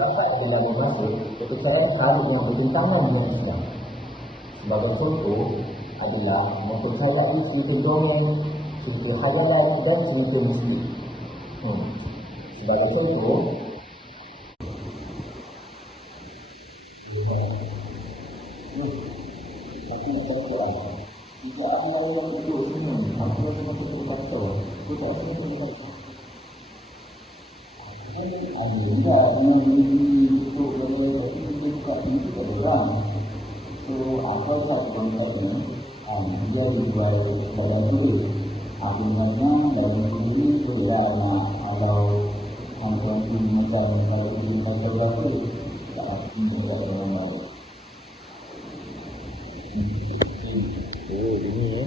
Dapat adalah bermaksud kepercayaan tarik yang bertentangan dengan Islam. Sebagai contoh adalah mempercayai cerita dongeng, cerita khayalan dan cerita mistik. Hmm. Sebagai contoh, Jika anda yang duduk sini Aku rasa macam tu kata Aku tak rasa macam juga yang tutup dari Tapi dia buka pintu tak ada orang So apa tak konsepnya Dia dijual dalam diri Aku ingatnya dalam diri tu dia nak Kalau Hantuan ini macam Kalau dia kata berapa Tak ada orang lain Oh, ini ya.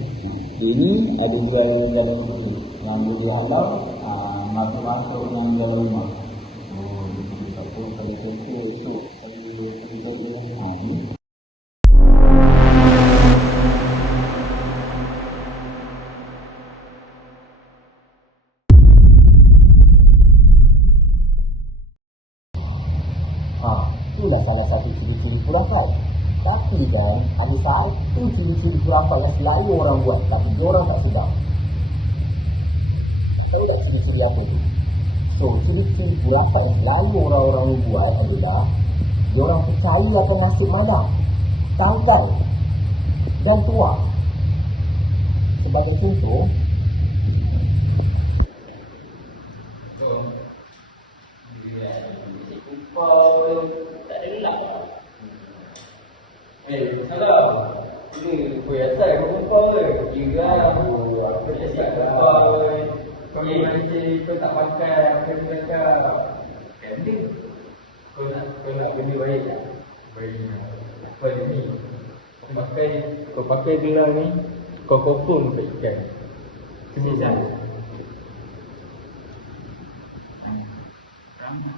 Ini ada jual dalam negeri yang boleh halal uh, masuk-masuk yang dalam rumah. Oh, jadi tak apa kalau contoh esok saya satu ciri-ciri khurafat yang selalu orang buat tapi orang tak sedar. Tahu tak ciri-ciri apa tu? So, ciri-ciri khurafat yang selalu orang-orang buat adalah dia orang percaya akan nasib malam, tangkal dan tua. Sebagai contoh, Eh, salah. Ini kuasa aku kau ke? Kira aku aku cakap kau. Kau nanti kau tak pakai aku cakap. Ending. Kau nak kau nak benda baik tak? Baik. Apa ni? Kau pakai kau pakai gelang ni. Kau confirm tak ikan. Saja. Ramah.